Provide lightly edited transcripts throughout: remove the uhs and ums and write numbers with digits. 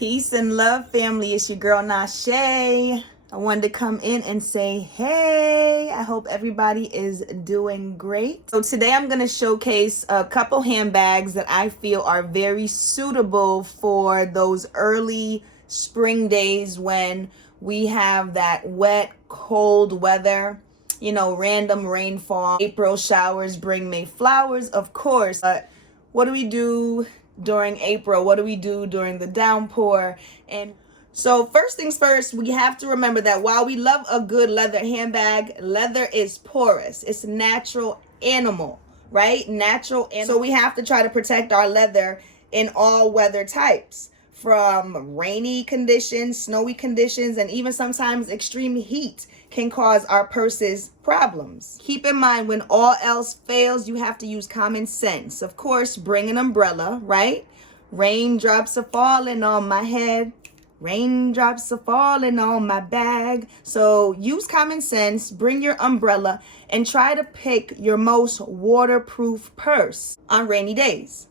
Peace and love, family. It's your girl Nashe. I wanted to come in and say, hey, I hope everybody is doing great. So today I'm going to showcase a couple handbags that I feel are very suitable for those early spring days when we have that wet, cold weather. You know, random rainfall. April showers bring May flowers, of course. But what do we do during April? What do we do during the downpour? And so first things first, we have to remember that while we love a good leather handbag, leather is porous. It's a natural animal, right? Natural animal. So we have to try to protect our leather in all weather types, from rainy conditions, snowy conditions, and even sometimes extreme heat can cause our purses problems. Keep in mind, when all else fails, you have to use common sense. Of course, bring an umbrella, right? Raindrops are falling on my head. Raindrops are falling on my bag. So use common sense, bring your umbrella, and try to pick your most waterproof purse on rainy days.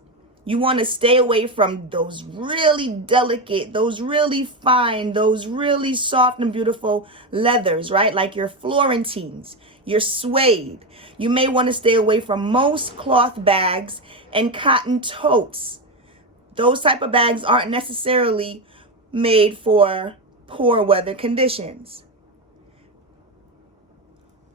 You want to stay away from those really delicate, those really fine, those really soft and beautiful leathers, right? Like your Florentines, your suede. You may want to stay away from most cloth bags and cotton totes. Those type of bags aren't necessarily made for poor weather conditions.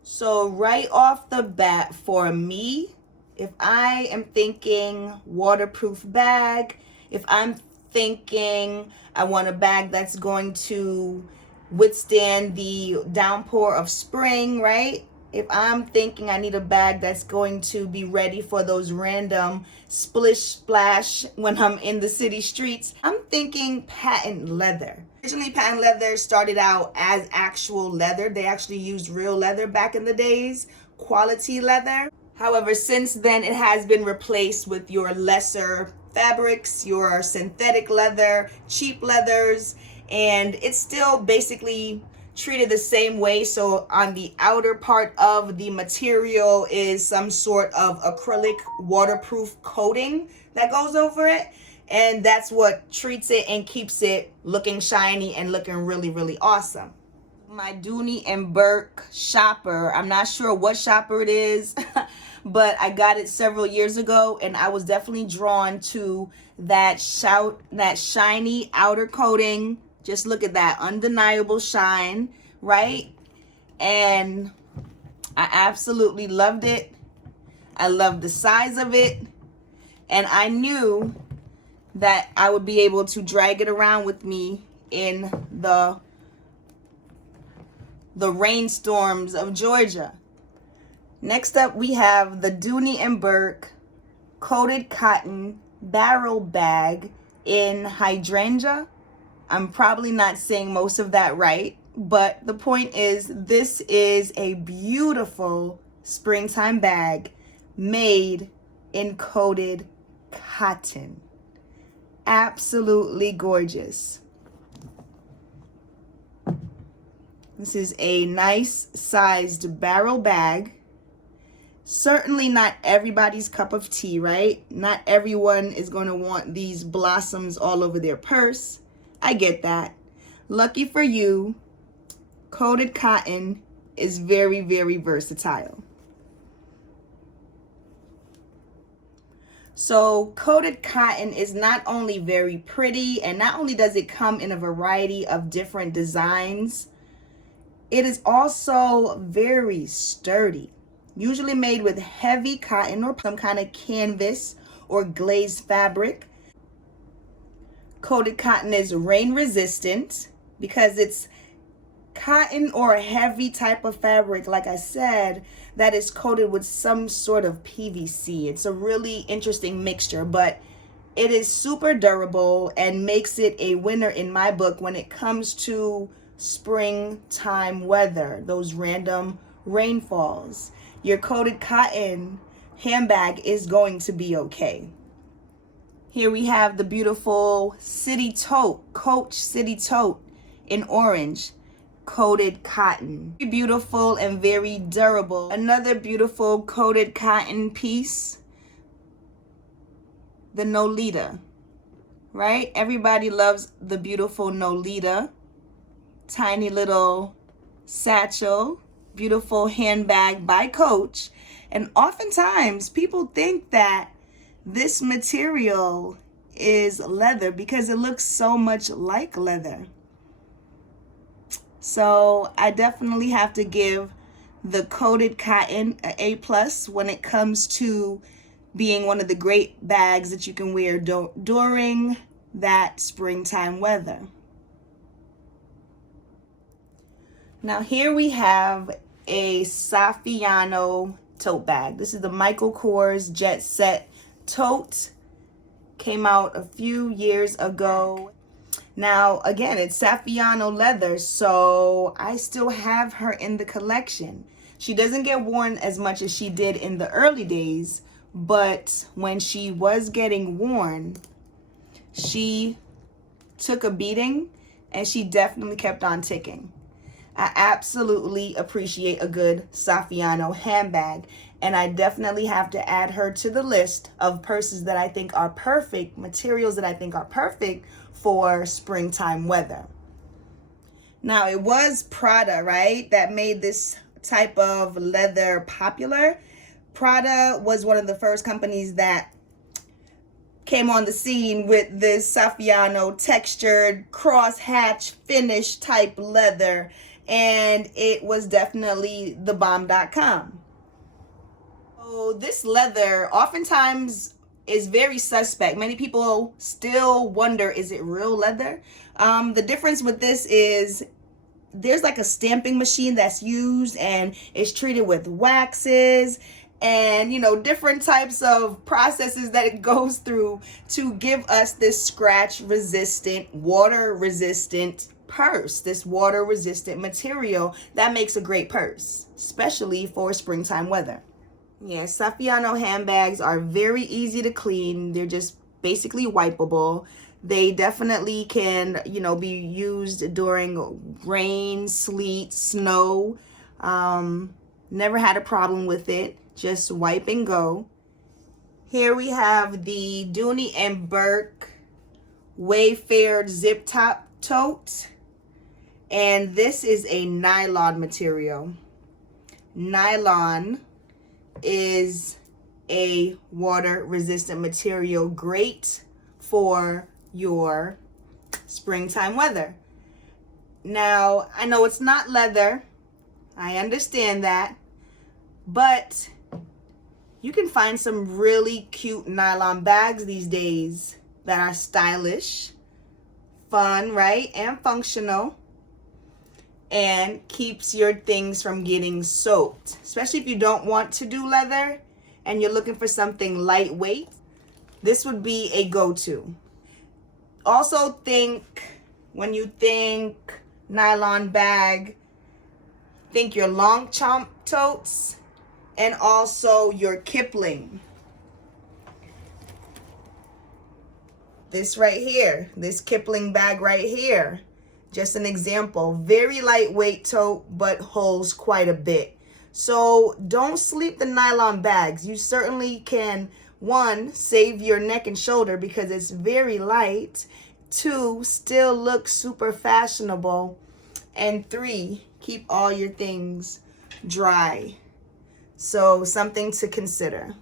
So right off the bat, for me, if I am thinking waterproof bag, if I'm thinking I want a bag that's going to withstand the downpour of spring, right? If I'm thinking I need a bag that's going to be ready for those random splish splash when I'm in the city streets, I'm thinking patent leather. Originally, patent leather started out as actual leather. They actually used real leather back in the days, quality leather. However, since then, it has been replaced with your lesser fabrics, your synthetic leather, cheap leathers, and it's still basically treated the same way. So on the outer part of the material is some sort of acrylic waterproof coating that goes over it. And that's what treats it and keeps it looking shiny and looking really, really awesome. My Dooney and Bourke shopper. I'm not sure what shopper it is, but I got it several years ago, and I was definitely drawn to that shiny outer coating. Just look at that undeniable shine, right? And I absolutely loved it. I loved the size of it, and I knew that I would be able to drag it around with me in the rainstorms of Georgia. Next up, we have the Dooney and Bourke coated cotton barrel bag in hydrangea. I'm probably not saying most of that right, but the point is, this is a beautiful springtime bag made in coated cotton. Absolutely gorgeous. This is a nice sized barrel bag. Certainly not everybody's cup of tea, right? Not everyone is going to want these blossoms all over their purse. I get that. Lucky for you, coated cotton is very, very versatile. So coated cotton is not only very pretty, and not only does it come in a variety of different designs, it is also very sturdy, usually made with heavy cotton or some kind of canvas or glazed fabric. Coated cotton is rain resistant because it's cotton or a heavy type of fabric, like I said, that is coated with some sort of PVC. It's a really interesting mixture, but it is super durable and makes it a winner in my book when it comes to springtime weather, those random rainfalls. Your coated cotton handbag is going to be okay. Here we have the beautiful city tote, Coach City Tote in orange, coated cotton. Very beautiful and very durable. Another beautiful coated cotton piece, the Nolita. right? Everybody loves the beautiful Nolita. Tiny little satchel, beautiful handbag by Coach. And oftentimes people think that this material is leather because it looks so much like leather. So I definitely have to give the coated cotton an A+ when it comes to being one of the great bags that you can wear during that springtime weather. Now here we have a Saffiano tote bag. This is the Michael Kors Jet Set tote. Came out a few years ago. Now, again, it's Saffiano leather, so I still have her in the collection. She doesn't get worn as much as she did in the early days, but when she was getting worn, she took a beating and she definitely kept on ticking. I absolutely appreciate a good Saffiano handbag, and I definitely have to add her to the list of purses that I think are perfect, materials that I think are perfect for springtime weather. Now, it was Prada, right, that made this type of leather popular. Prada was one of the first companies that came on the scene with this Saffiano textured cross-hatch finish type leather, and it was definitely the bomb.com. So this leather oftentimes is very suspect. Many people still wonder, is it real leather? The difference with this is there's like a stamping machine that's used and it's treated with waxes and, you know, different types of processes that it goes through to give us this scratch resistant, water resistant purse, this water resistant material that makes a great purse, especially for springtime weather. Yeah, Saffiano handbags are very easy to clean. They're just basically wipeable. They definitely can, you know, be used during rain, sleet, snow. Never had a problem with it. Just wipe and go. Here we have the Dooney and Burke Wayfair zip top tote. And this is a nylon material. Nylon is a water resistant material, great for your springtime weather. Now, I know it's not leather. I understand that. But you can find some really cute nylon bags these days that are stylish, fun, right? And functional. And keeps your things from getting soaked, especially if you don't want to do leather and you're looking for something lightweight. This would be a go-to. Also think, when you think nylon bag, think your Longchamp totes and also your Kipling. This right here, this Kipling bag right here. Just an example, very lightweight tote, but holds quite a bit. So don't sleep the nylon bags. You certainly can, 1, save your neck and shoulder because it's very light. 2, still look super fashionable. And 3, keep all your things dry. So something to consider.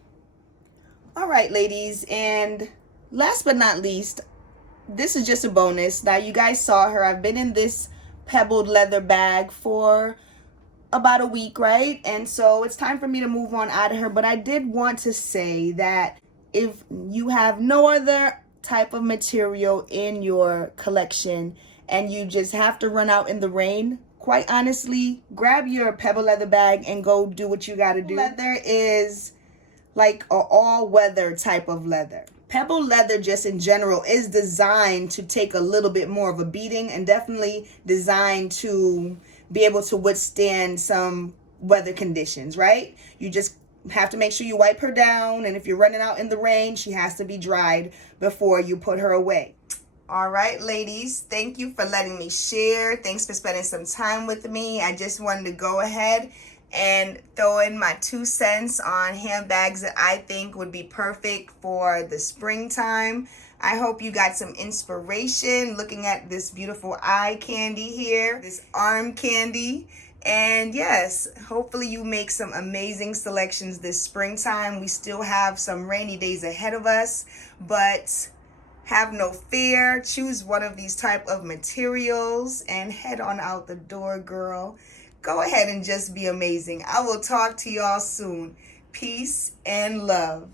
All right, ladies, and last but not least, this is just a bonus. Now, you guys saw her. I've been in this pebbled leather bag for about a week, right? And so it's time for me to move on out of her. But I did want to say that if you have no other type of material in your collection and you just have to run out in the rain, quite honestly, grab your pebble leather bag and go do what you got to do. Leather is like an all-weather type of leather. Pebble leather just in general is designed to take a little bit more of a beating and definitely designed to be able to withstand some weather conditions, right? You just have to make sure you wipe her down, and if you're running out in the rain, she has to be dried before you put her away. All right, ladies, thank you for letting me share. Thanks for spending some time with me. I just wanted to go ahead and throw in my 2 cents on handbags that I think would be perfect for the springtime. I hope you got some inspiration looking at this beautiful eye candy here, this arm candy. And yes, hopefully you make some amazing selections this springtime. We still have some rainy days ahead of us, but have no fear. Choose one of these type of materials and head on out the door, girl. Go ahead and just be amazing. I will talk to y'all soon. Peace and love.